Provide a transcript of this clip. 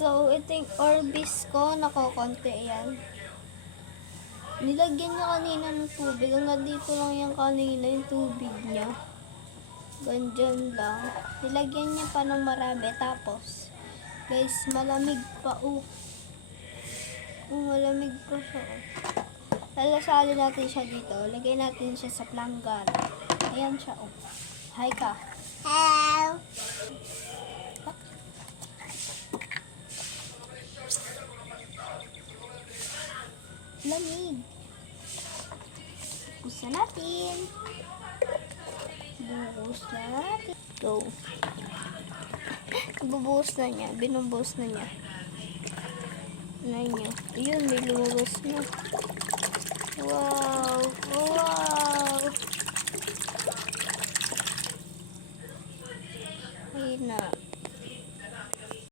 So, ito yung Orbis ko. Nakokonti yan. Nilagyan niya kanina ng tubig. Hanggang dito lang yan kanina yung tubig niya. Ganyan lang. Nilagyan niya pa ng marami. Tapos, guys, malamig pa. Malamig pa siya. Lalasalin natin siya dito. Lagay natin siya sa planggana. Ayan siya. Hi ka. Hello. Lamig. Bukas na natin. Bukas na natin. Go. Bubuhos na niya. Binubuhos na niya. Nyo. Ayun, may lumabas na. Wow! Wow! Ayun na.